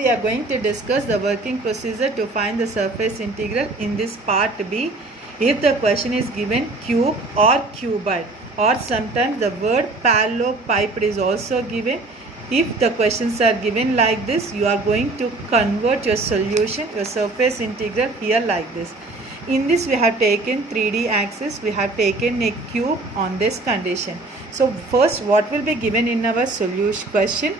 we are going to discuss the working procedure to find the surface integral in this part B. If the question is given cube or cuboid, or sometimes the word parallelepiped is also given. If the questions are given like this, you are going to convert your solution, your surface integral here like this. In this we have taken 3D axis, we have taken a cube on this condition. So first, what will be given in our solution question?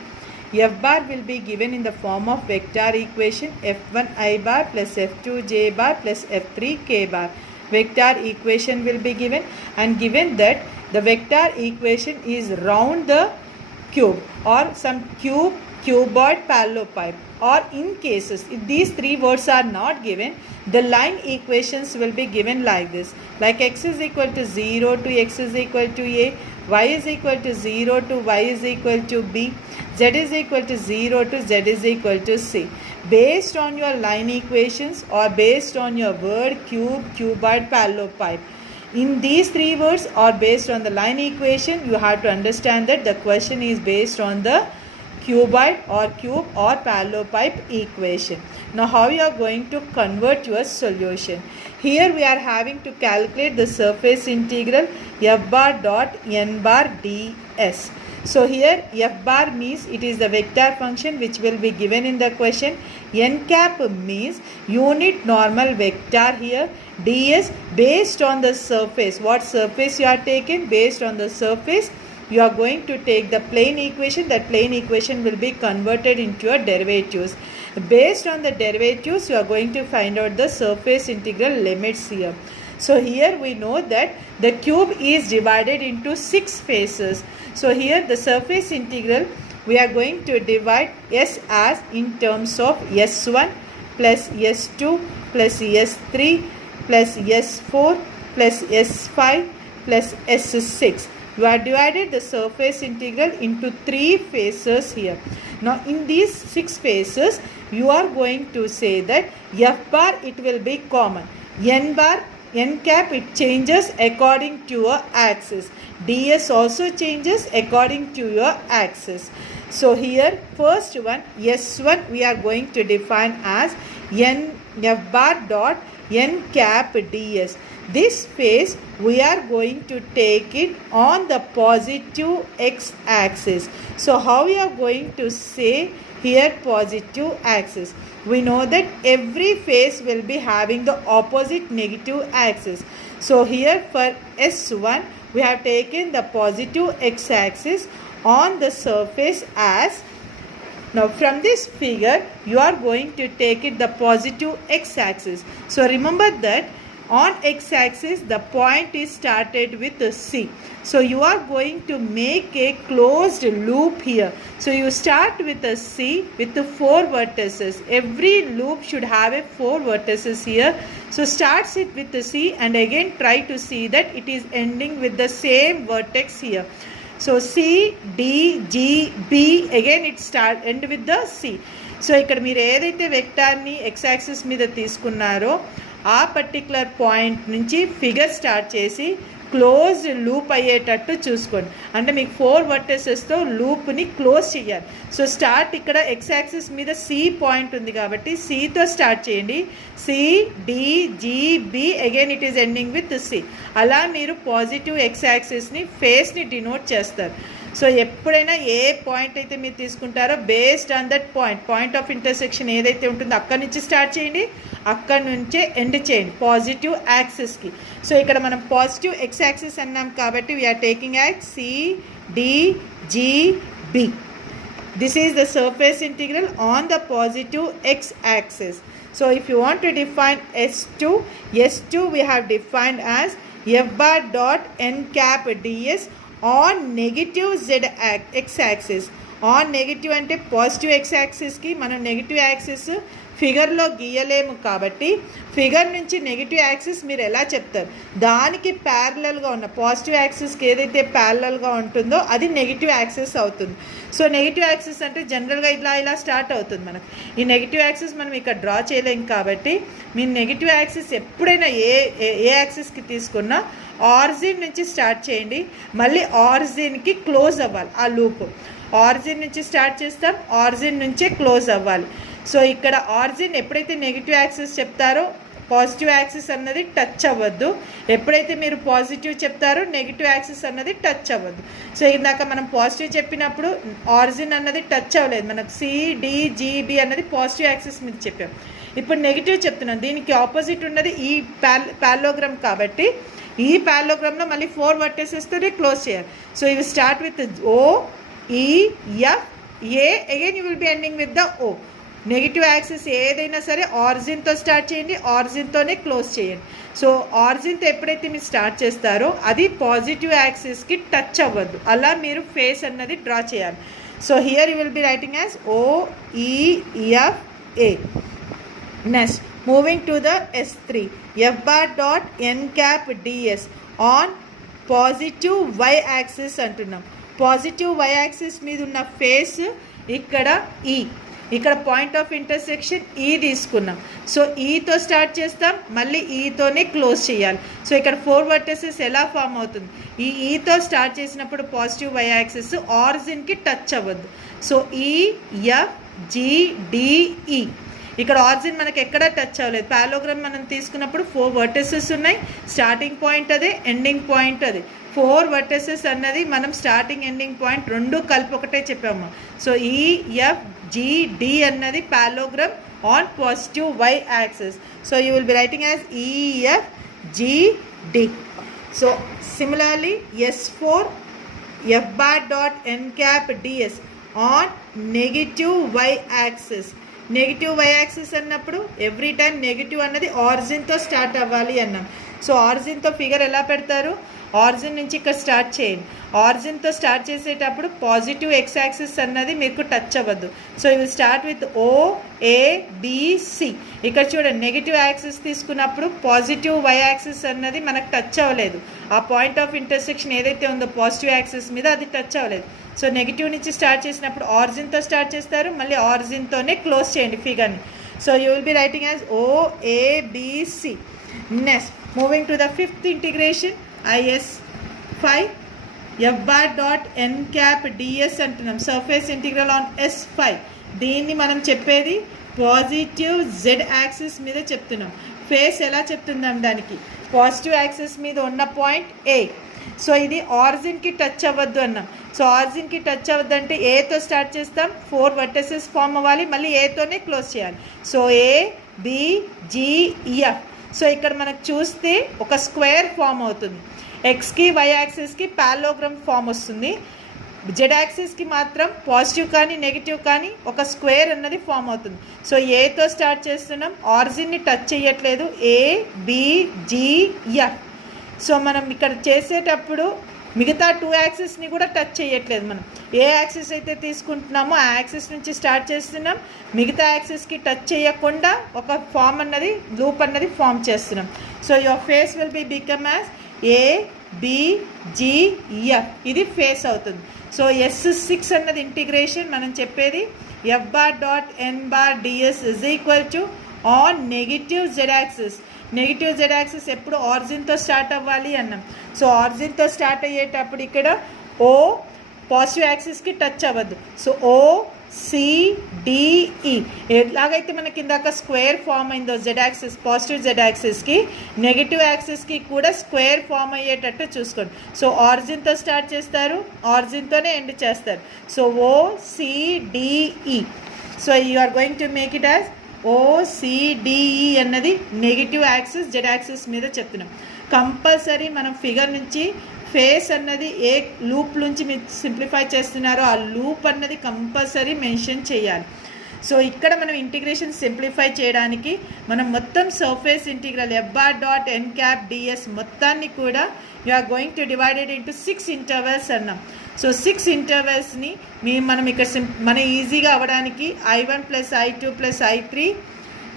F bar will be given in the form of vector equation f1 bar plus f2 bar plus f3 bar. Vector equation will be given, and given that the vector equation is round the cube or some cuboid, parallelepiped, or in cases if these three words are not given, the line equations will be given like this, like x is equal to 0 to x is equal to a, y is equal to 0 to y is equal to b, z is equal to 0 to z is equal to c. Based on your line equations or based on your word cube, cuboid, parallelepiped, in these three words or based on the line equation, you have to understand that the question is based on the cuboid or cube or parallelepiped equation. Now how you are going to convert your solution? Here we are having to calculate the surface integral f bar dot n bar ds. So here f bar means it is the vector function which will be given in the question. N cap means unit normal vector here. Ds based on the surface. What surface you are taking? Based on the surface you are going to take the plane equation. That plane equation will be converted into your derivatives. Based on the derivatives you are going to find out the surface integral limits here. So here we know that the cube is divided into 6 faces. So here the surface integral we are going to divide S as in terms of S1 plus S2 plus S3 plus S4 plus S5 plus S6. You are divided the surface integral into 3 phases here. Now in these 6 phases you are going to say that F bar it will be common. N bar, N cap it changes according to your axis. DS also changes according to your axis. So here first one S1 we are going to define as N F bar dot N cap ds. This phase we are going to take it on the positive x axis. So how we are going to say here positive axis? We know that every phase will be having the opposite negative axis. So here for S1 we have taken the positive x axis on the surface as. Now from this figure you are going to take it the positive x axis. So remember that on x axis the point is started with a C. So you are going to make a closed loop here. So you start with a C with the 4 vertices. Every loop should have a 4 vertices here. So starts it with the C and again try to see that it is ending with the same vertex here. So C, D, G, B again it end with the C. So ఇక్కడ మీరు ఏదైతే వెక్టార్ని x axis మీద తీసుకున్నారో ఆ particular point నుంచి figure start చేసి close loop అయ్యేటట్టు చూసుకోండి. అంటే మీకు 4 వర్టెసెస్తో లూప్ని క్లోజ్ చేయాలి. సో స్టార్ట్ ఇక్కడ ఎక్స్ యాక్సిస్ మీద సి పాయింట్ ఉంది కాబట్టి సితో స్టార్ట్ చేయండి. C, D, G, B again it is ending with C. అలా మీరు పాజిటివ్ ఎక్స్ యాక్సిస్ని ఫేస్ని డినోట్ చేస్తారు. సో ఎప్పుడైనా ఏ పాయింట్ అయితే మీరు తీసుకుంటారో based on that point of intersection ఏదైతే ఉంటుందో అక్కడి నుంచి స్టార్ట్ చేయండి, అక్కడి నుంచే ఎండ్ చేయండి పాజిటివ్ యాక్సిస్కి. సో ఇక్కడ మనం పాజిటివ్ ఎక్స్ యాక్సిస్ అన్నాం కాబట్టి we're taking at C, D, G, B. This is the surface integral on the positive x axis. So if you want to define S2 we have defined as F bar dot n cap ds on negative z x axis. On negative అంటే positive X యాక్సిస్కి మనం negative axis ఫిగర్లో గీయలేము కాబట్టి figure నుంచి negative axis మీరు ఎలా చెప్తారు? దానికి ప్యారలల్గా ఉన్న పాజిటివ్ యాక్సిస్కి ఏదైతే ప్యారలల్గా ఉంటుందో అది నెగిటివ్ యాక్సిస్ అవుతుంది. సో నెగిటివ్ యాక్సిస్ అంటే జనరల్గా ఇలా స్టార్ట్ అవుతుంది మనకు. ఈ నెగిటివ్ యాక్సిస్ మనం ఇక్కడ డ్రా చేయలేం కాబట్టి మీరు నెగిటివ్ యాక్సిస్ ఎప్పుడైనా ఏ యాక్సిస్కి తీసుకున్నా ఆరిజిన్ నుంచి స్టార్ట్ చేయండి, మళ్ళీ ఆరిజిన్కి క్లోజ్ అవ్వాలి ఆ లూప్. ఆరిజిన్ నుంచి స్టార్ట్ చేస్తాం, ఆరిజిన్ నుంచే క్లోజ్ అవ్వాలి. సో ఇక్కడ ఆరిజిన్ ఎప్పుడైతే నెగిటివ్ యాక్సిస్ చెప్తారో పాజిటివ్ యాక్సిస్ అన్నది టచ్ అవ్వద్దు, ఎప్పుడైతే మీరు పాజిటివ్ చెప్తారో నెగిటివ్ యాక్సిస్ అన్నది టచ్ అవ్వద్దు. సో ఇందాక మనం పాజిటివ్ చెప్పినప్పుడు ఆరిజిన్ అన్నది టచ్ అవ్వలేదు, మనకు సిడిజిబి అన్నది పాజిటివ్ యాక్సిస్ మీద చెప్పాం. ఇప్పుడు నెగిటివ్ చెప్తున్నాం, దీనికి ఆపోజిట్ ఉన్నది ఈ ప్యారలోగ్రామ్ కాబట్టి ఈ ప్యారలోగ్రామ్లో మళ్ళీ 4 వర్టెసెస్తోనే క్లోజ్ చేయాలి. So you will start with O, E, F, A, again you will be ending with the O. Negative axis ఏదైనా సరే ఆరిజిన్తో స్టార్ట్ చేయండి, ఆరిజిన్తోనే క్లోజ్ చేయండి. సో ఆరిజిన్తో ఎప్పుడైతే మీరు స్టార్ట్ చేస్తారో అది పాజిటివ్ యాక్సిస్కి టచ్ అవ్వద్దు, అలా మీరు ఫేస్ అన్నది డ్రా చేయాలి. So here you will be writing as OEFA. Next moving to the S3, F bar dot n cap ds on positive Y axis అంటున్నాం. పాజిటివ్ వై యాక్సిస్ మీద ఉన్న ఫేస్ ఇక్కడ ఈ, ఇక్కడ పాయింట్ ఆఫ్ ఇంటర్సెక్షన్ ఈ తీసుకున్నాం. So ఈతో start చేస్తాం, మళ్ళీ ఈతోనే close చేయాలి. సో ఇక్కడ 4 వర్టెసెస్ ఎలా ఫామ్ అవుతుంది, ఈ ఈతో స్టార్ట్ చేసినప్పుడు పాజిటివ్ వై యాక్సిస్ ఆరిజిన్కి టచ్ అవ్వద్దు. సో EFGDE ఇక్కడ ఆరిజిన్ మనకి ఎక్కడ టచ్ అవ్వలేదు. ప్యారలోగ్రామ్ మనం తీసుకున్నప్పుడు 4 వర్టెసెస్ ఉన్నాయి, స్టార్టింగ్ పాయింట్ అదే, ఎండింగ్ పాయింట్ అదే. 4 వర్టెసెస్ అన్నది మనం స్టార్టింగ్ ఎండింగ్ పాయింట్ రెండు కలిపి ఒకటే చెప్పాము. సో EFGD అన్నది parallelogram on positive Y axis. So you will be writing as EFGD. So similarly S4, F bar dot n cap ds on negative Y axis. Negative Y axis అన్నప్పుడు every time negative అన్నది ఆరిజిన్తో start అవ్వాలి అన్నాం. So ఆరిజిన్తో figure ఎలా పెడతారు, origin నుంచి ఇక్కడ start చేయండి. ఆరిజిన్తో స్టార్ట్ చేసేటప్పుడు పాజిటివ్ ఎక్స్ యాక్సిస్ అన్నది మీకు టచ్ అవ్వద్దు. So you will start with OABC. ఇక్కడ చూడండి, నెగిటివ్ యాక్సిస్ తీసుకున్నప్పుడు పాజిటివ్ వై యాక్సిస్ అన్నది మనకు టచ్ అవ్వలేదు. ఆ పాయింట్ ఆఫ్ ఇంటర్సెక్షన్ ఏదైతే ఉందో పాజిటివ్ యాక్సిస్ మీద అది టచ్ అవ్వలేదు. సో నెగిటివ్ నుంచి స్టార్ట్ చేసినప్పుడు ఆరిజిన్తో స్టార్ట్ చేస్తారు, మళ్ళీ ఆరిజిన్తోనే క్లోజ్ చేయండి ఫిగర్ని. So you will be writing as OABC. Next moving to the 5th integration, IS5, F bar dot n cap ds అంటున్నాం. Surface integral on S5. దీన్ని మనం చెప్పేది పాజిటివ్ జెడ్ యాక్సిస్ మీద చెప్తున్నాం. ఫేస్ ఎలా చెప్తున్నాం, దానికి పాజిటివ్ యాక్సిస్ మీద ఉన్న పాయింట్ A. సో ఇది ఆరిజిన్కి టచ్ అవ్వద్దు అన్నాం. సో ఆరిజిన్కి టచ్ అవ్వద్దు అంటే ఏతో స్టార్ట్ చేస్తాం, 4 వర్టెసెస్ ఫామ్ అవ్వాలి, మళ్ళీ ఏతోనే క్లోజ్ చేయాలి. So ABGEF. సో ఇక్కడ మనకు చూస్తే ఒక స్క్వేర్ ఫామ్ అవుతుంది. ఎక్స్కి వై యాక్సిస్కి ప్యారలోగ్రామ్ ఫామ్ వస్తుంది, జెడ్ యాక్సిస్కి మాత్రం పాజిటివ్ కానీ నెగిటివ్ కానీ ఒక స్క్వేర్ అన్నది ఫామ్ అవుతుంది. సో ఏతో స్టార్ట్ చేస్తున్నాం, ఆరిజిన్ని టచ్ చేయట్లేదు, ABGF. సో మనం ఇక్కడ చేసేటప్పుడు మిగతా 2 యాక్సిస్ని కూడా టచ్ చేయట్లేదు. మనం ఏ యాక్సిస్ అయితే తీసుకుంటున్నామో ఆ యాక్సిస్ నుంచి స్టార్ట్ చేస్తున్నాం, మిగతా యాక్సిస్కి టచ్ చేయకుండా ఒక ఫామ్ అన్నది లూప్ అన్నది ఫామ్ చేస్తున్నాం. So your face will be become as ABGF. ఇది ఫేస్ అవుతుంది. సో S6 అన్నది ఇంటిగ్రేషన్ మనం చెప్పేది F bar dot n bar ds is equal to on negative Z axis. Negative Z axis ఎప్పుడు ఆరిజిన్తో start అవ్వాలి అన్నాం. సో ఆరిజిన్తో స్టార్ట్ అయ్యేటప్పుడు ఇక్కడ O పాజిటివ్ యాక్సిస్కి టచ్ అవ్వద్దు. సో OCDE ఎలాగైతే మనకి ఇందాక స్క్వేర్ ఫామ్ అయిందో జెడ్ యాక్సిస్, పాజిటివ్ జెడ్ యాక్సిస్కి, నెగిటివ్ యాక్సిస్కి కూడా స్క్వేర్ ఫామ్ అయ్యేటట్టు చూసుకోండి. సో ఆరిజిన్తో స్టార్ట్ చేస్తారు, ఆరిజిన్తోనే ఎండ్ చేస్తారు. So OCDE. So you are going to make it as OCDE అన్నది నెగిటివ్ యాక్సిస్ జెడ్ యాక్సిస్ మీద చెప్తున్నాం. కంపల్సరీ మనం ఫిగర్ నుంచి ఫేస్ అన్నది ఏ లూప్ నుంచి మీరు సింప్లిఫై చేస్తున్నారో ఆ లూప్ అన్నది కంపల్సరీ మెన్షన్ చేయాలి. సో ఇక్కడ మనం ఇంటిగ్రేషన్ సింప్లిఫై చేయడానికి మనం మొత్తం surface integral F bar dot n cap ds మొత్తాన్ని కూడా you are going to divided into 6 intervals అన్నాం. సో 6 ఇంటర్వెల్స్ని మనం ఇక్కడ మన ఈజీగా అవ్వడానికి I1 + I2 + I3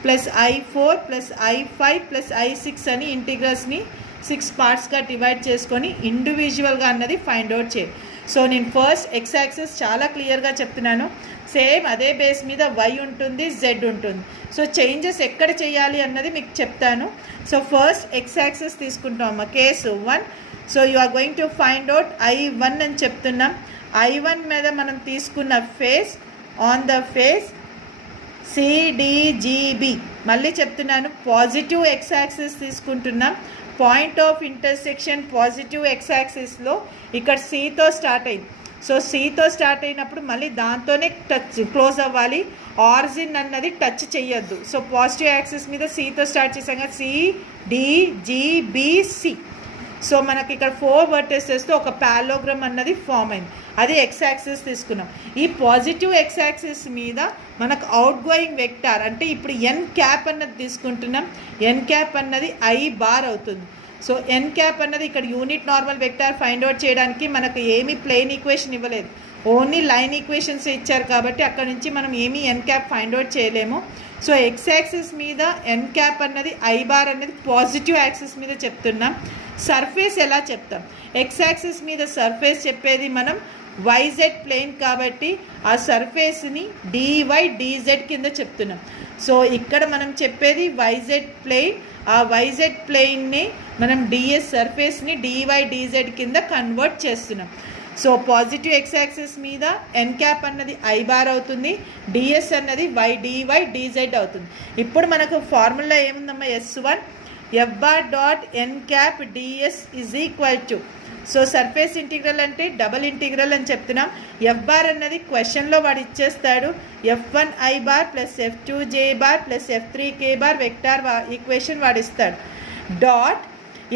+ I4 + I5 + I6 అని ఇంటిగ్రల్స్ని 6 పార్ట్స్గా డివైడ్ చేసుకొని ఇండివిజువల్గా అన్నది ఫైండ్ అవుట్ చేయాలి. సో నేను ఫస్ట్ ఎక్స్ యాక్సిస్ చాలా క్లియర్గా చెప్తున్నాను, సేమ్ అదే బేస్ మీద వై ఉంటుంది, జెడ్ ఉంటుంది. సో చేంజెస్ ఎక్కడ చేయాలి అన్నది మీకు చెప్తాను. సో ఫస్ట్ ఎక్స్ యాక్సిస్ తీసుకుంటామమ్మా, case 1. So you are going to find out I1 అని చెప్తున్నాం. I1 మీద మనం తీసుకున్న face, on the face CDGB. మళ్ళీ చెప్తున్నాను, పాజిటివ్ ఎక్స్ యాక్సిస్ తీసుకుంటున్నాం. Point of intersection positive X యాక్సిస్లో ఇక్కడ సితో స్టార్ట్ అయింది. సో సితో స్టార్ట్ అయినప్పుడు మళ్ళీ దాంతోనే టచ్ క్లోజ్ అవ్వాలి. ఆరిజిన్ అన్నది టచ్ చెయ్యొద్దు. సో పాజిటివ్ యాక్సిస్ మీద సితో స్టార్ట్ చేసాం కదా, సిడిజిబిసి. సో మనకి ఇక్కడ 4 వర్టెసెస్తో ఒక పాలోగ్రామ్ అన్నది ఫామ్ అయింది. అది ఎక్స్ యాక్సిస్ తీసుకున్నాం. ఈ పాజిటివ్ ఎక్స్ యాక్సిస్ మీద మనకు అవుట్ గోయింగ్ వెక్టార్ అంటే ఇప్పుడు ఎన్ క్యాప్ అన్నది తీసుకుంటున్నాం. ఎన్ క్యాప్ అన్నది ఐ బార్ అవుతుంది. సో ఎన్ క్యాప్ అన్నది ఇక్కడ unit normal vector find out చేయడానికి మనకు ఏమీ ప్లేన్ ఈక్వేషన్ ఇవ్వలేదు, ఓన్లీ లైన్ ఈక్వేషన్స్ ఇచ్చారు కాబట్టి అక్కడ నుంచి మనం ఏమీ ఎన్ క్యాప్ ఫైండ్ అవుట్ చేయలేము. సో ఎక్స్ యాక్సిస్ మీద ఎన్ క్యాప్ అన్నది ఐ బార్ అనేది పాజిటివ్ యాక్సిస్ మీద చెప్తున్నాం. సర్ఫేస్ ఎలా చెప్తాం? ఎక్స్ యాక్సిస్ మీద సర్ఫేస్ చెప్పేది మనం వైజెడ్ ప్లేన్ కాబట్టి ఆ సర్ఫేస్ని డివై డిజెడ్ కింద చెప్తున్నాం. సో ఇక్కడ మనం చెప్పేది వైజెడ్ ప్లేన్, ఆ వైజెడ్ ప్లేన్ని మనం డిఎస్ సర్ఫేస్ని డివై డిజెడ్ కింద కన్వర్ట్ చేస్తున్నాం. సో పాజిటివ్ ఎక్స్ యాక్సిస్ మీద ఎన్ క్యాప్ అన్నది ఐ బార్ అవుతుంది, డిఎస్ అన్నది వై డివై డిజెడ్ అవుతుంది. ఇప్పుడు మనకు ఫార్ములా ఏముందమ్మా? S1 F bar dot N cap DS is equal to, so surface integral అంటే డబల్ ఇంటిగ్రల్ అని చెప్తున్నాం. ఎఫ్ బార్ అన్నది క్వశ్చన్లో వాడు ఇచ్చేస్తాడు, F1 I bar plus F2 J bar plus F3 K bar vector equation వాడిస్తాడు. Dot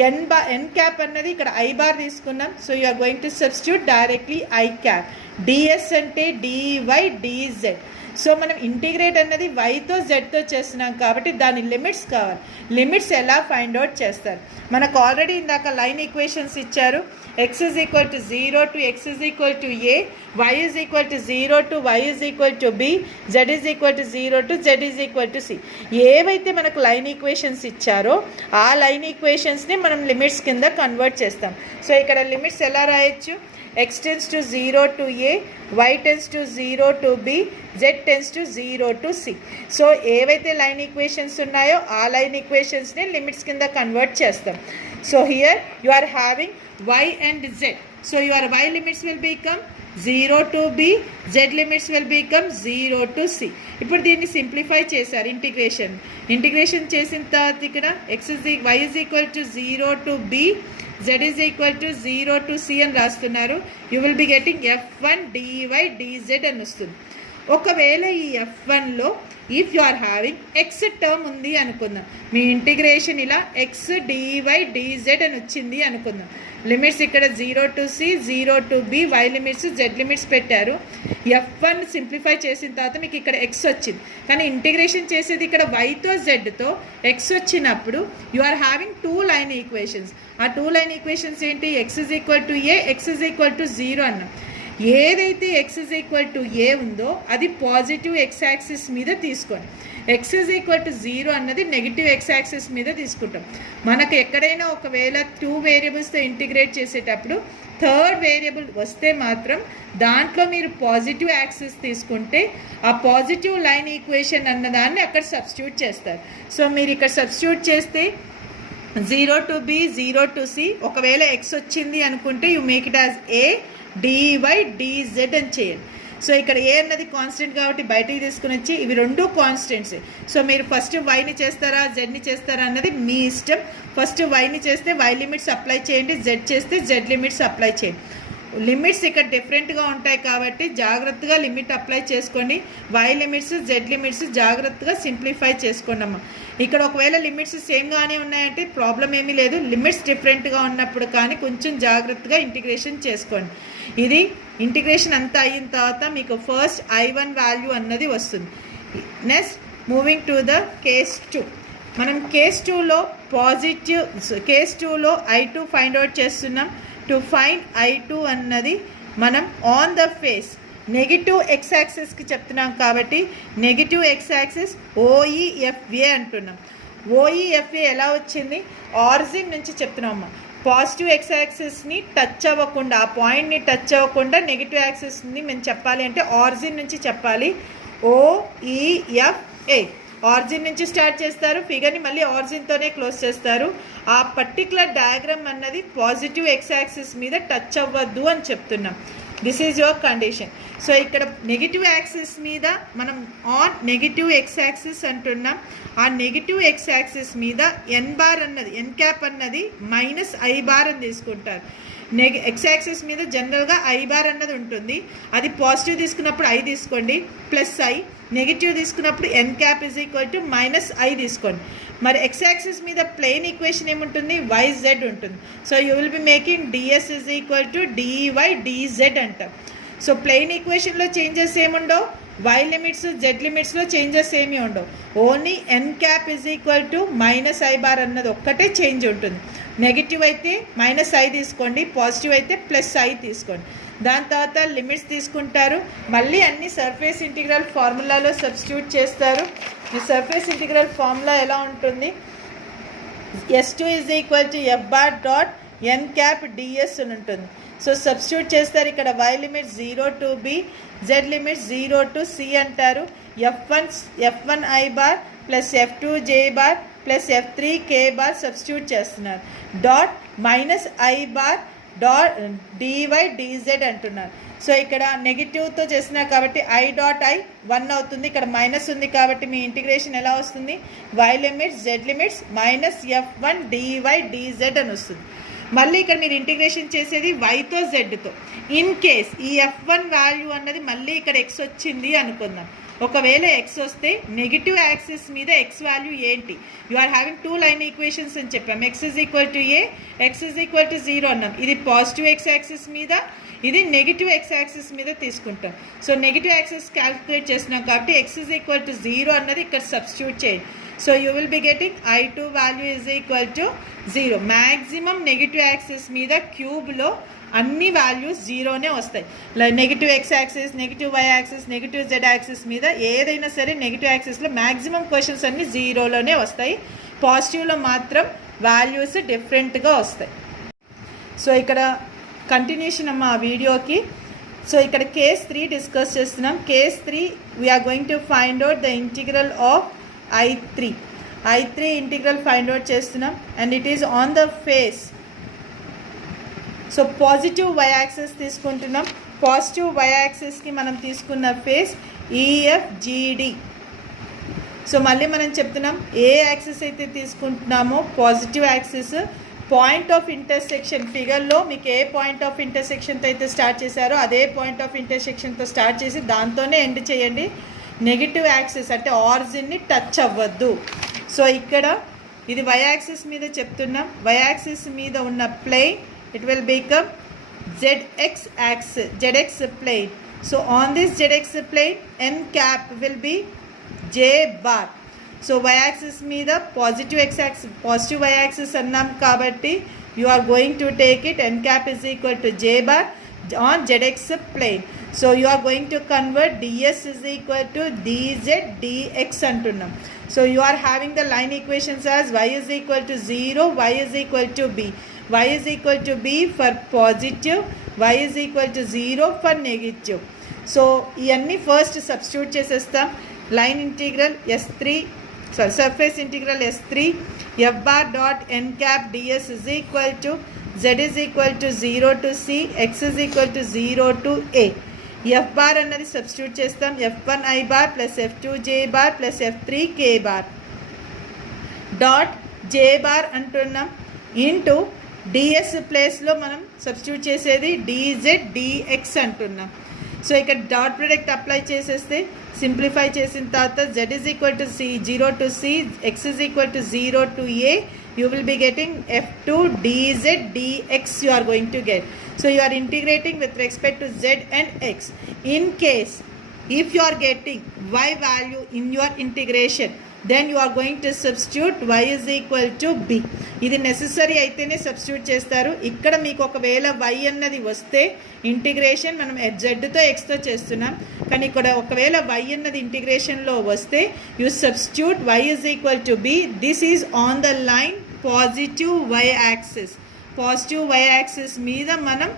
N cap అన్నది ఇక్కడ ఐ బార్ తీసుకున్నాం. So you are going to substitute directly I cap. DS అంటే డివై డిజెడ్. సో మనం integrate అన్నది వైతో జెడ్తో చేస్తున్నాం కాబట్టి దాని లిమిట్స్ కావాలి. లిమిట్స్ ఎలా ఫైండ్ అవుట్ చేస్తారు? మనకు ఆల్రెడీ ఇందాక లైన్ ఈక్వేషన్స్ ఇచ్చారు. X is equal to 0 to X is equal to A, Y is equal to 0 to Y is equal to B, Z is equal to 0 to Z is equal to C. ఏవైతే మనకు line equations ఇచ్చారో ఆ line ఈక్వేషన్స్ని మనం limits కింద convert చేస్తాం. So ఇక్కడ limits ఎలా రాయొచ్చు? x tends to 0 to a, y tends to 0 to b, z tends to 0 to c. So ఏవైతే లైన్ ఈక్వేషన్స్ ఉన్నాయో ఆ లైన్ ఈక్వేషన్స్ని లిమిట్స్ కింద కన్వర్ట్ చేస్తాం. So here you are having y and z. So your y limits will become 0 to b, z limits will become 0 to c. ఇప్పుడు దీన్ని simplify చేశారు integration చేసిన తర్వాత ఇక్కడ y is equal to 0 to b, z is equal to 0 to c అని రాస్తున్నారు. You will be getting F1 DY DZ అని వస్తుంది. ఒకవేళ ఈ F1లో if you are having X term ఉంది అనుకుందాం, మీ ఇంటిగ్రేషన్ ఇలా ఎక్స్ డివై డిజెడ్ అని వచ్చింది అనుకుందాం. లిమిట్స్ ఇక్కడ 0 to c, 0 to b, y limits z limits పెట్టారు. F1 సింప్లిఫై చేసిన తర్వాత మీకు ఇక్కడ ఎక్స్ వచ్చింది, కానీ ఇంటిగ్రేషన్ చేసేది ఇక్కడ వైతో జెడ్తో ఎక్స్ వచ్చినప్పుడు you are having 2 line equations. ఆ 2 లైన్ ఈక్వేషన్స్ ఏంటి? X is equal to A, X is equal to 0 అన్నాం. ఏదైతే X is equal to A ఉందో అది పాజిటివ్ ఎక్స్ యాక్సిస్ మీద తీసుకోండి. ఎక్స్ ఈజ్ ఈక్వల్ టు 0 అన్నది నెగిటివ్ ఎక్స్ యాక్సిస్ మీద తీసుకుంటాం. మనకు ఎక్కడైనా ఒకవేళ 2 వేరియబుల్స్తో ఇంటిగ్రేట్ చేసేటప్పుడు థర్డ్ వేరియబుల్ వస్తే మాత్రం దాంట్లో మీరు పాజిటివ్ యాక్సిస్ తీసుకుంటే ఆ పాజిటివ్ లైన్ ఈక్వేషన్ అన్నదాన్ని అక్కడ సబ్స్టిట్యూట్ చేస్తారు. సో మీరు ఇక్కడ సబ్స్టిట్యూట్ చేస్తే 0 to b, 0 to c, ఒకవేళ ఎక్స్ వచ్చింది అనుకుంటే you make it as A DY DZ అని చేయాలి. సో ఇక్కడ ఏ అన్నది కాన్స్టెంట్ కాబట్టి బయటికి తీసుకుని వచ్చి ఇవి 2 కాన్స్టెంట్స్. సో మీరు ఫస్ట్ వైని చేస్తారా జెడ్ని చేస్తారా అన్నది మీ ఇష్టం. ఫస్ట్ వైని చేస్తే వై లిమిట్స్ అప్లై చేయండి, జెడ్ చేస్తే జెడ్ లిమిట్స్ అప్లై చేయండి. లిమిట్స్ ఇక్కడ డిఫరెంట్గా ఉంటాయి కాబట్టి జాగ్రత్తగా లిమిట్ అప్లై చేసుకోండి. వై లిమిట్స్ జెడ్ లిమిట్స్ జాగ్రత్తగా సింప్లిఫై చేసుకోండి అమ్మ. ఇక్కడ ఒకవేళ లిమిట్స్ సేమ్గానే ఉన్నాయంటే ప్రాబ్లం ఏమీ లేదు. లిమిట్స్ డిఫరెంట్గా ఉన్నప్పుడు కానీ కొంచెం జాగ్రత్తగా ఇంటిగ్రేషన్ చేసుకోండి. ఇది ఇంటిగ్రేషన్ అంతా అయిన తర్వాత మీకు ఫస్ట్ I1 వాల్యూ అన్నది వస్తుంది. Next moving to the case 2. మనం కేస్ 2లో కేస్ 2లో I2 ఫైండ్ అవుట్ చేస్తున్నాం. టు ఫైండ్ I2 అన్నది మనం on the face negative X యాక్సిస్కి చెప్తున్నాం కాబట్టి నెగిటివ్ ఎక్స్ యాక్సిస్ OEFA అంటున్నాం. OEFA ఎలా వచ్చింది? ఆరిజిన్ నుంచి చెప్తున్నామమ్మా. పాజిటివ్ ఎక్స్ యాక్సిస్ని టచ్ అవ్వకుండా, ఆ పాయింట్ని టచ్ అవ్వకుండా నెగిటివ్ యాక్సిస్ని మేము చెప్పాలి అంటే ఆరిజిన్ నుంచి చెప్పాలి. OEFA ఆరిజిన్ నుంచి స్టార్ట్ చేస్తారు, ఫిగర్ని మళ్ళీ ఆరిజిన్తోనే క్లోజ్ చేస్తారు. ఆ పర్టికులర్ డయాగ్రామ్ అన్నది పాజిటివ్ ఎక్స్ యాక్సిస్ మీద టచ్ అవ్వద్దు అని చెప్తున్నాం. This is your condition. So ఇక్కడ నెగిటివ్ యాక్సిస్ మీద మనం ఆన్ నెగిటివ్ ఎక్స్ యాక్సిస్ అంటున్నాం. ఆ నెగిటివ్ ఎక్స్ యాక్సిస్ మీద ఎన్ బార్ అన్నది, ఎన్ క్యాప్ అన్నది మైనస్ ఐ బార్ అని తీసుకుంటారు. ఎక్స్ యాక్సిస్ మీద జనరల్గా ఐ బార్ అన్నది ఉంటుంది. అది పాజిటివ్ తీసుకున్నప్పుడు ఐ తీసుకోండి ప్లస్ ఐ, నెగిటివ్ తీసుకున్నప్పుడు N cap is equal to minus I తీసుకోండి. మరి ఎక్స్ యాక్సిస్ మీద ప్లేన్ ఈక్వేషన్ ఏముంటుంది, వైజెడ్ ఉంటుంది. So you will be making DS is equal to DY DZ అంటాం. సో ప్లెయిన్ ఈక్వేషన్లో చేంజెస్ ఏముండవు, వై లిమిట్స్ జెడ్ లిమిట్స్లో చేంజెస్ ఏమీ ఉండవు. Only N cap is equal to minus I bar అన్నది ఒక్కటే చేంజ్ ఉంటుంది. నెగిటివ్ అయితే మైనస్ ఐ తీసుకోండి, పాజిటివ్ అయితే ప్లస్ ఐ తీసుకోండి. దాని తర్వాత లిమిట్స్ తీసుకుంటారు, మళ్ళీ అన్ని సర్ఫేస్ ఇంటిగ్రల్ ఫార్ములాలో సబ్స్టిట్యూట్ చేస్తారు. ఈ సర్ఫేస్ ఇంటిగ్రల్ ఫార్ములా ఎలా ఉంటుంది, S2 is equal to F bar dot N cap DS అని ఉంటుంది. సో సబ్స్టిట్యూట్ చేస్తారు. ఇక్కడ Y limit 0 to b, Z limit 0 to c అంటారు. F1 I bar plus F2 J bar plus F3 K bar substitute చేస్తున్నారు. Dot minus I bar dot DY DZ అంటున్నారు. So ఇక్కడ నెగిటివ్తో చేస్తున్నారు కాబట్టి ఐ డాట్ ఐ 1 అవుతుంది. ఇక్కడ minus ఉంది కాబట్టి మీ ఇంటిగ్రేషన్ ఎలా వస్తుంది, Y limits Z limits minus F1 DY DZ అని వస్తుంది. మళ్ళీ ఇక్కడ మీరు ఇంటిగ్రేషన్ చేసేది వైతో జెడ్తో. ఇన్ కేస్ ఈ F1 వాల్యూ అన్నది మళ్ళీ ఇక్కడ ఎక్స్ వచ్చింది అనుకుందాం. ఒకవేళ ఎక్స్ వస్తే నెగిటివ్ యాక్సిస్ మీద ఎక్స్ వాల్యూ ఏంటి, you are having 2 line equations అని చెప్పాం. X is equal to A, X is equal to 0 అన్నాం. ఇది పాజిటివ్ ఎక్స్ యాక్సిస్ మీద, ఇది నెగిటివ్ ఎక్స్ యాక్సిస్ మీద తీసుకుంటాం. సో నెగిటివ్ యాక్సిస్ క్యాల్కులేట్ చేస్తున్నాం కాబట్టి ఎక్స్ ఇజ్ ఈక్వల్ టు 0 అన్నది ఇక్కడ సబ్స్టిట్యూట్ చేయండి. So you will be getting I2 value is equal to 0. Maximum negative axis మీద క్యూబ్లో అన్ని వాల్యూస్ 0నే వస్తాయి. Negative X axis, negative Y axis, negative Z axis మీద ఏదైనా సరే నెగిటివ్ యాక్సిస్లో మ్యాక్సిమం క్వశ్చన్స్ అన్నీ 0లోనే వస్తాయి. పాజిటివ్లో మాత్రం వాల్యూస్ డిఫరెంట్గా వస్తాయి. సో ఇక్కడ కంటిన్యూషన్ అమ్మ ఆ వీడియోకి. సో ఇక్కడ కేస్ 3 డిస్కస్ చేస్తున్నాం. Case 3 we are going to find out the integral of I3 integral find out చేస్తున్నాం. And it is on the face. So positive Y axis తీసుకుంటున్నాం. పాజిటివ్ వై యాక్సిస్కి మనం తీసుకున్న ఫేస్ EFGD. సో మళ్ళీ మనం చెప్తున్నాం, ఏ యాక్సిస్ అయితే తీసుకుంటున్నామో positive axis, point of intersection ఫిగర్లో మీకు ఏ పాయింట్ ఆఫ్ ఇంటర్సెక్షన్తో అయితే స్టార్ట్ చేశారో అదే పాయింట్ ఆఫ్ ఇంటర్సెక్షన్తో స్టార్ట్ చేసి దాంతోనే ఎండ్ చేయండి. నెగిటివ్ యాక్సిస్ అంటే ఆరిజిన్ని టచ్ అవ్వద్దు. సో ఇక్కడ ఇది వై యాక్సిస్ మీద చెప్తున్నాం. వై యాక్సిస్ మీద ఉన్న plane it will become ZX plane. So on this ZX plane n cap will be J bar. So y axis మీద positive x axis, positive y axis అన్నాం కాబట్టి you are going to take it n cap is equal to J bar on ZX plane. So you are going to convert ds is equal to dz dx అంటున్నాం. So you are having the line equations as y is equal to 0, y is equal to b. Y is equal to b for positive, y is equal to 0 for negative. So ఇవన్నీ first substitute చేసేస్తాం. Line integral surface integral S3 f bar dot n cap ds is equal to z is equal to 0 to c, x is equal to 0 to a. f bar అన్నది substitute చేస్తాం. F1 i bar plus F2 j bar plus F3 k bar dot j bar అంటున్నాం into DS ప్లేస్లో మనం substitute చేసేది dz dx అంటున్నాం. So ఇక్కడ dot product apply చేసేస్తే simplify చేసిన తర్వాత z is equal to c 0 to c, x is equal to 0 to a, you will be getting F2 dz dx you are going to get. So you are integrating with respect to z and x. In case if you are getting y value in your integration, then you are going to substitute y is equal to b. ఇది necessary అయితేనే substitute చేస్తారు. ఇక్కడ మీకు ఒకవేళ y అన్నది వస్తే integration మనం జెడ్తో ఎక్స్తో చేస్తున్నాం, కానీ ఇక్కడ ఒకవేళ y అన్నది ఇంటిగ్రేషన్లో వస్తే you substitute y is equal to b. This is on the line positive y axis. Positive y axis మీద మనం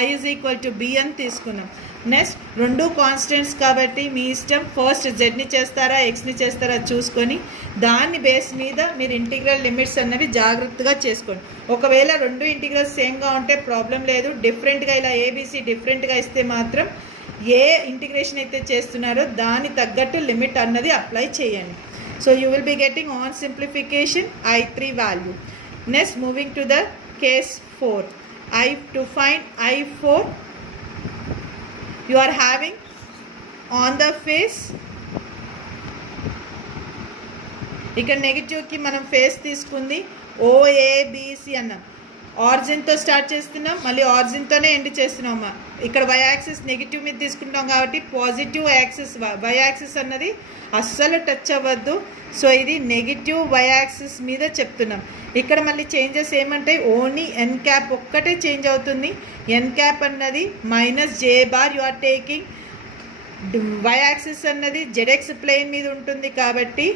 y is equal to b అని తీసుకున్నాం. నెక్స్ట్ రెండు కాన్స్టెంట్స్ కాబట్టి మీ ఇష్టం, ఫస్ట్ జెడ్ని చేస్తారా ఎక్స్ని చేస్తారా చూసుకొని దాన్ని బేస్ మీద మీరు ఇంటిగ్రల్ లిమిట్స్ అన్నవి జాగ్రత్తగా చేసుకోండి. ఒకవేళ రెండు ఇంటిగ్రల్స్ సేమ్గా ఉంటే ప్రాబ్లం లేదు, డిఫరెంట్గా ఇలా ఏబీసీ డిఫరెంట్గా ఇస్తే మాత్రం ఏ ఇంటిగ్రేషన్ అయితే చేస్తున్నారో దాని తగ్గట్టు లిమిట్ అన్నది అప్లై చేయండి. So you will be getting on simplification I3 value. Next moving to the case 4. To find I4 you are having on the face, ఇక్కడ నెగిటివ్కి మనం ఫేస్ తీసుకుంది OABC అన్నాం, ఆరిజిన్తో స్టార్ట్ చేస్తున్నాం, మళ్ళీ ఆరిజిన్తోనే ఎండ్ చేస్తున్నాం. ఇక్కడ వై యాక్సిస్ నెగిటివ్ మీద తీసుకుంటాం కాబట్టి పాజిటివ్ యాక్సిస్ వై యాక్సిస్ అన్నది అస్సలు టచ్ అవ్వద్దు. సో ఇది నెగిటివ్ వై యాక్సిస్ మీద చెప్తున్నాం. ఇక్కడ మళ్ళీ చేంజెస్ ఏమంటే ఓన్లీ ఎన్ క్యాప్ ఒక్కటే చేంజ్ అవుతుంది. ఎన్ క్యాప్ అన్నది -j bar you are taking. Y axis అన్నది జెడ్ఎక్స్ ప్లేన్ మీద ఉంటుంది కాబట్టి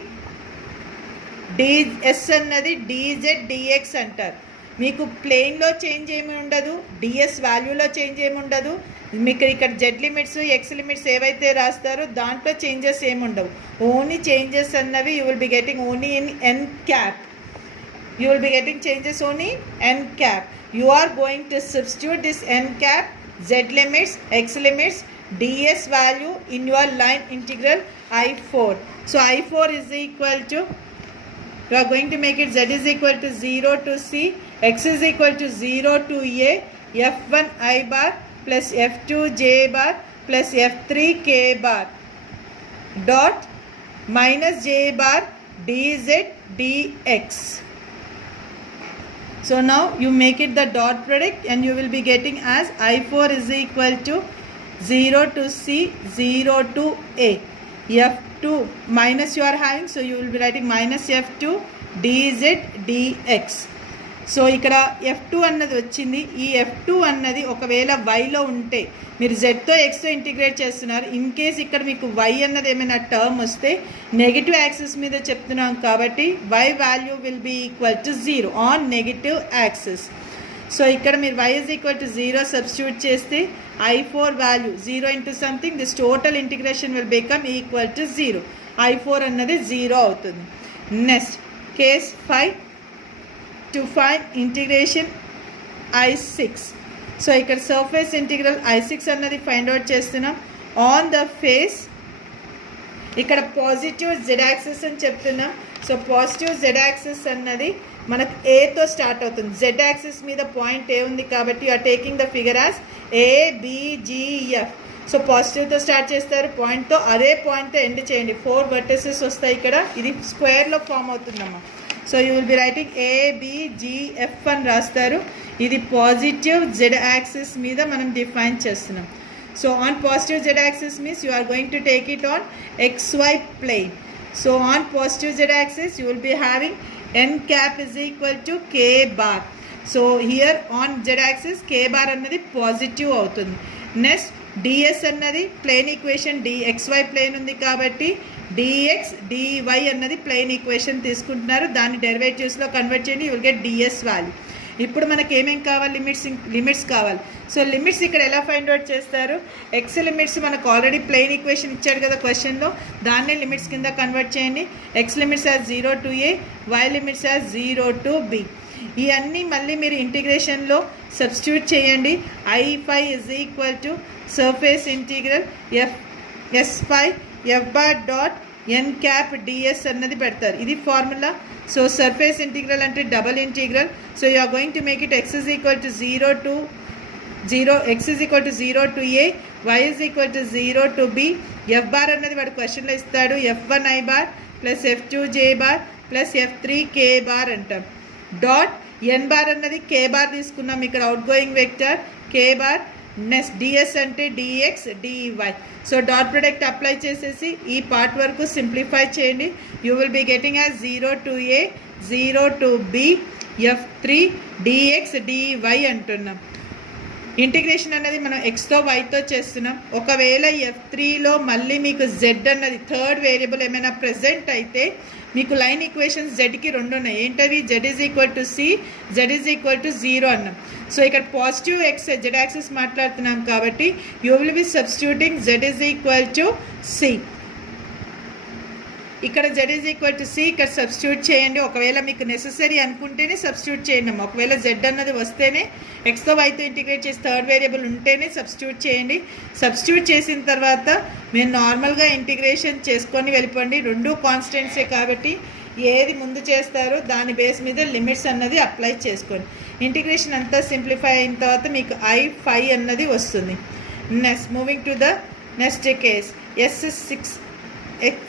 డిఎస్ అన్నది డిజెడ్ డిఎక్స్ అంటారు. మీకు ప్లేన్లో చేంజ్ ఏమి ఉండదు, డిఎస్ వాల్యూలో చేంజ్ ఏమి ఉండదు. మీకు ఇక్కడ జెడ్ లిమిట్స్ ఎక్స్ లిమిట్స్ ఏవైతే రాస్తారో దాంట్లో చేంజెస్ ఏమి ఉండవు. ఓన్లీ చేంజెస్ అన్నవి you will be getting only in N cap. You will be getting changes only n cap. You are going to substitute this n cap, z limits, x limits, ds value in your line integral I4. So I4 is equal to, you are going to make it z is equal to 0 to c, x is equal to 0 to a, f1 I bar plus f2 j bar plus f3 k bar dot minus j bar dz dx. So now you make it the dot product and you will be getting as I4 is equal to 0 to C, 0 to A. F2 minus you are having, so you will be writing minus F2 dz dx. So ఇక్కడ F2 అన్నది వచ్చింది. ఈ F2 అన్నది ఒకవేళ వైలో ఉంటే మీరు జెడ్తో ఎక్స్తో integrate చేస్తున్నారు. In case ఇక్కడ మీకు వై అన్నది ఏమైనా టర్మ్ వస్తే నెగిటివ్ యాక్సిస్ మీద చెప్తున్నాం కాబట్టి Y value will be equal to 0 on negative axis. So ఇక్కడ మీరు y is equal to 0 substitute చేస్తే I4 value 0 into something, this total integration will become equal to 0. I4 అన్నది 0 అవుతుంది. Next case 5 to find integration I6. So ఇక్కడ surface integral I6 అన్నది find out చేస్తున్నాం. On the face ఇక్కడ positive Z axis అని చెప్తున్నాం. So positive Z axis అన్నది మనకు ఏతో స్టార్ట్ అవుతుంది. జెడ్ యాక్సిస్ మీద పాయింట్ ఏ ఉంది కాబట్టి you are taking the figure as ABGF. So పాజిటివ్తో స్టార్ట్ చేస్తారు పాయింట్తో, అదే పాయింట్తో ఎండ్ చేయండి. 4 వర్టిసెస్ వస్తాయి ఇక్కడ, ఇది స్క్వేర్లో ఫామ్ అవుతుందమ్మా. So you will be writing ABGF అని రాస్తారు. ఇది పాజిటివ్ జెడ్ యాక్సిస్ మీద మనం డిఫైన్ చేస్తున్నాం. So on positive Z axis means you are going to take it on XY plane. So on positive Z axis you will be having n cap is equal to k bar. So here on Z axis k bar అన్నది positive అవుతుంది. Next ds అన్నది plane equation XY plane ఉంది కాబట్టి dx dy అన్నది plane equation తీసుకుంటున్నారు, దాన్ని డెరివేటివ్స్లో convert చేయండి, you will get ds value. ఇప్పుడు మనకి ఏమేం కావాలి, లిమిట్స్ కావాలి. సో లిమిట్స్ ఇక్కడ ఎలా ఫైండ్ అవుట్ చేస్తారు, ఎక్స్ లిమిట్స్ మనకు ఆల్రెడీ ప్లేన్ ఈక్వేషన్ ఇచ్చాడు కదా క్వశ్చన్లో, దాన్నే లిమిట్స్ కింద కన్వర్ట్ చేయండి. X limits as 0 to a, y limits as 0 to b. ఇవన్నీ మళ్ళీ మీరు ఇంటిగ్రేషన్లో సబ్స్టిట్యూట్ చేయండి. I5 is equal to surface integral S5 f bar dot n cap ds అన్నది పెడతారు, ఇది ఫార్ములా. సో సర్ఫేస్ ఇంటిగ్రల్ అంటే double integral. So you are going to make it x is equal to 0 to 0, x is equal to 0 to a, y is equal to 0 to b. f bar అన్నది వాడు క్వశ్చన్లో ఇస్తాడు, f1 I bar plus f2 j bar plus f3 k bar అంటాం. Dot n bar అన్నది k bar తీసుకున్నాం, ఇక్కడ out going vector k bar. Next ds అంటే dx dy. So dot product apply చేసేసి ఈ పార్ట్ వరకు సింప్లిఫై చేయండి. You will be getting as 0 to a, 0 to b, f3 dx dy అంటున్నాం. Integration అన్నది మనం ఎక్స్తో వైతో చేస్తున్నాం. ఒకవేళ F3లో మళ్ళీ మీకు జెడ్ అన్నది థర్డ్ వేరియబుల్ ఏమైనా ప్రెజెంట్ అయితే మీకు లైన్ ఈక్వేషన్స్ జెడ్కి రెండు ఉన్నాయి. ఏంటవి? Z=C, Z=0 అన్నాం. సో ఇక్కడ పాజిటివ్ ఎక్స్ జెడ్ యాక్సిస్ మాట్లాడుతున్నాం కాబట్టి you will B substituting Z=C. ఇక్కడ Z=C ఇక్కడ సబ్స్టిట్యూట్ చేయండి. ఒకవేళ మీకు నెససరీ అనుకుంటేనే సబ్స్టిట్యూట్ చేయండి. ఒకవేళ Z అన్నది వస్తేనే ఎక్స్తో వైతో ఇంటిగ్రేట్ చేసి థర్డ్ వేరియబుల్ ఉంటేనే సబ్స్టిట్యూట్ చేయండి. సబ్స్టిట్యూట్ చేసిన తర్వాత మీరు నార్మల్గా ఇంటిగ్రేషన్ చేసుకొని వెళ్ళిపోండి. రెండు కాన్స్టెంట్సే కాబట్టి ఏది ముందు చేస్తారో దాని బేస్ మీద లిమిట్స్ అన్నది అప్లై చేసుకోండి. ఇంటిగ్రేషన్ అంతా సింప్లిఫై అయిన తర్వాత మీకు I5 అన్నది వస్తుంది. Next moving to the next case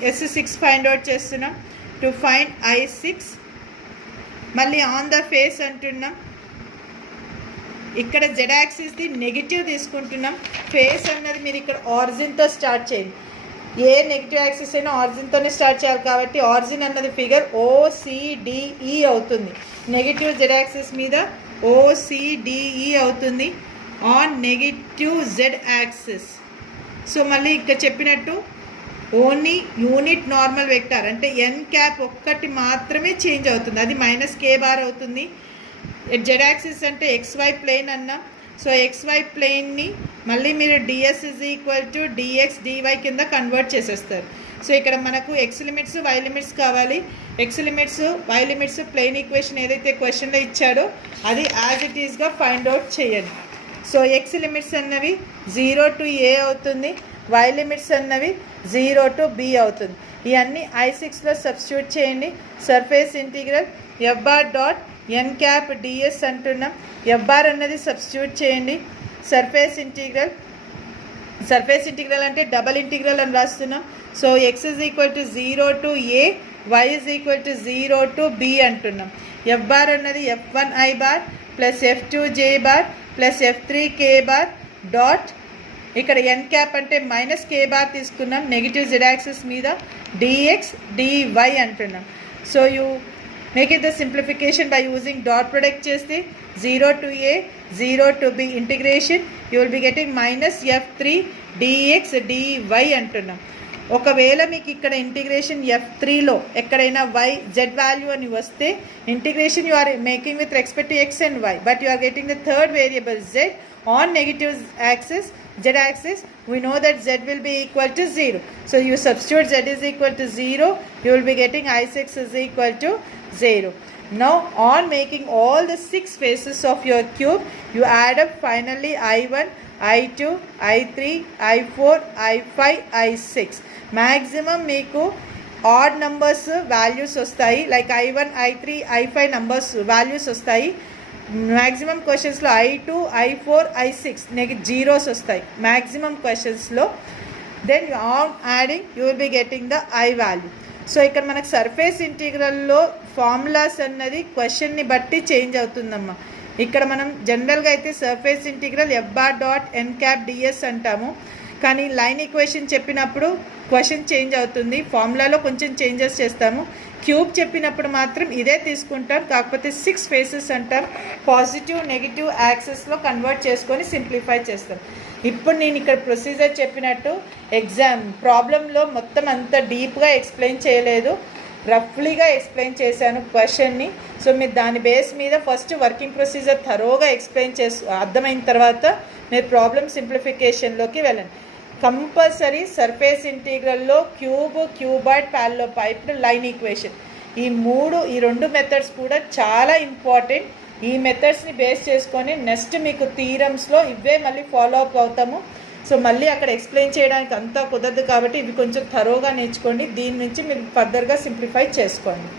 S6 find out చేస్తున్నాం. టు ఫైండ్ I6 మళ్ళీ ఆన్ ద ఫేస్ అంటున్నాం. ఇక్కడ జెడ్ యాక్సిస్ది నెగిటివ్ తీసుకుంటున్నాం. ఫేస్ అన్నది మీరు ఇక్కడ ఆరిజిన్తో స్టార్ట్ చేయండి. ఏ నెగిటివ్ యాక్సిస్ అయినా ఆరిజిన్తోనే స్టార్ట్ చేయాలి కాబట్టి ఆరిజిన్ అన్నది ఫిగర్ OCDE అవుతుంది. నెగిటివ్ జెడ్ యాక్సిస్ మీద OCDE అవుతుంది on negative Z axis. So మళ్ళీ ఇక్కడ చెప్పినట్టు ఓన్లీ యూనిట్ నార్మల్ వెక్టార్ అంటే n క్యాప్ ఒక్కటి మాత్రమే చేంజ్ అవుతుంది, అది -k అవుతుంది. జెడ్ యాక్సిస్ అంటే XY ప్లేన్ అన్నాం. సో XY ప్లేన్ని మళ్ళీ మీరు DS=dx dy కింద కన్వర్ట్ చేసేస్తారు. సో ఇక్కడ మనకు X లిమిట్స్ Y లిమిట్స్ కావాలి. X limits Y limits plane equation ఏదైతే క్వశ్చన్లో ఇచ్చాడో అది యాజ్ ఇట్ ఈస్గా ఫైండ్ అవుట్ చేయండి. సో X లిమిట్స్ అన్నవి 0 to A అవుతుంది, Y లిమిట్స్ అన్నవి 0 to B అవుతుంది. ఇవన్నీ I6లో సబ్స్టిట్యూట్ చేయండి. సర్ఫేస్ ఇంటిగ్రల్ F⁻.n⁻ds అంటున్నాం. F⁻ అన్నది సబ్స్టిట్యూట్ చేయండి. సర్ఫేస్ ఇంటిగ్రల్ అంటే డబల్ ఇంటిగ్రల్ అని రాస్తున్నాం. So x=0 to A, y=0 to B అంటున్నాం. F⁻ అన్నది F1i⁻ plus F2j⁻ plus F3k⁻ dot ఇక్కడ n క్యాప్ అంటే -k⁻ తీసుకున్నాం నెగిటివ్ జెడ్ యాక్సిస్ మీద dx dy అంటున్నాం. So you make it the simplification by using dot product చేస్తే 0 to A 0 to B integration you will be getting -F3 dx dy అంటున్నాం. ఒకవేళ మీకు ఇక్కడ ఇంటిగ్రేషన్ F3లో ఎక్కడైనా z వాల్యూ అని వస్తే integration you are making with respect to x and y, but you are getting the third variable z on negative axis z axis. We know that z will be equal to 0, so you substitute z is equal to 0, you will be getting I6 is equal to 0. Now on making all the 6 faces of your cube, you add up finally I1 I2 I3 I4 I5 I6. maximum meeku odd numbers values వస్తాయి, like I1 I3 I5 numbers values వస్తాయి. Maximum క్వశ్చన్స్లో I2 I4 I6 zeros వస్తాయి maximum క్వశ్చన్స్లో. Then on adding you will be getting the I value. సో ఇక్కడ మనకు surface ఇంటిగ్రల్లో formulas అన్నది క్వశ్చన్ని బట్టి చేంజ్ అవుతుందమ్మా. ఇక్కడ మనం జనరల్గా అయితే సర్ఫేస్ ఇంటిగ్రల్ F⁻.n⁻ds అంటాము, కానీ లైన్ ఈక్వేషన్ చెప్పినప్పుడు క్వశ్చన్ చేంజ్ అవుతుంది, ఫార్ములాలో కొంచెం చేంజెస్ చేస్తాము. క్యూబ్ చెప్పినప్పుడు మాత్రం ఇదే తీసుకుంటాం, కాకపోతే 6 ఫేసెస్ అంటాం. పాజిటివ్ నెగిటివ్ యాక్సెస్లో కన్వర్ట్ చేసుకొని సింప్లిఫై చేస్తాం. ఇప్పుడు నేను ఇక్కడ ప్రొసీజర్ చెప్పినట్టు ఎగ్జామ్ ప్రాబ్లంలో మొత్తం అంత డీప్గా ఎక్స్ప్లెయిన్ చేయలేదు, రఫ్లీగా ఎక్స్ప్లెయిన్ చేశాను క్వశ్చన్ని. సో మీరు దాని బేస్ మీద ఫస్ట్ వర్కింగ్ ప్రొసీజర్ థరోగా ఎక్స్ప్లెయిన్ అర్థమైన తర్వాత మీరు ప్రాబ్లమ్ సింప్లిఫికేషన్లోకి వెళ్ళండి. కంపల్సరీ సర్ఫేస్ ఇంటిగ్రల్లో క్యూబాయిడ్ ప్యారలెలోపైప్డ్ లైన్ ఈక్వేషన్ ఈ రెండు మెథడ్స్ కూడా చాలా ఇంపార్టెంట్. ఈ మెథడ్స్ని బేస్ చేసుకొని నెక్స్ట్ మీకు థీరమ్స్లో ఇవే మళ్ళీ ఫాలో అప్ అవుతాము. సో మళ్ళీ అక్కడ ఎక్స్ప్లెయిన్ చేయడానికి అంతా కుదరదు కాబట్టి ఇవి కొంచెం థరోగా నేర్చుకోండి, దీని నుంచి మీరు ఫర్దర్గా సింప్లిఫై చేసుకోండి.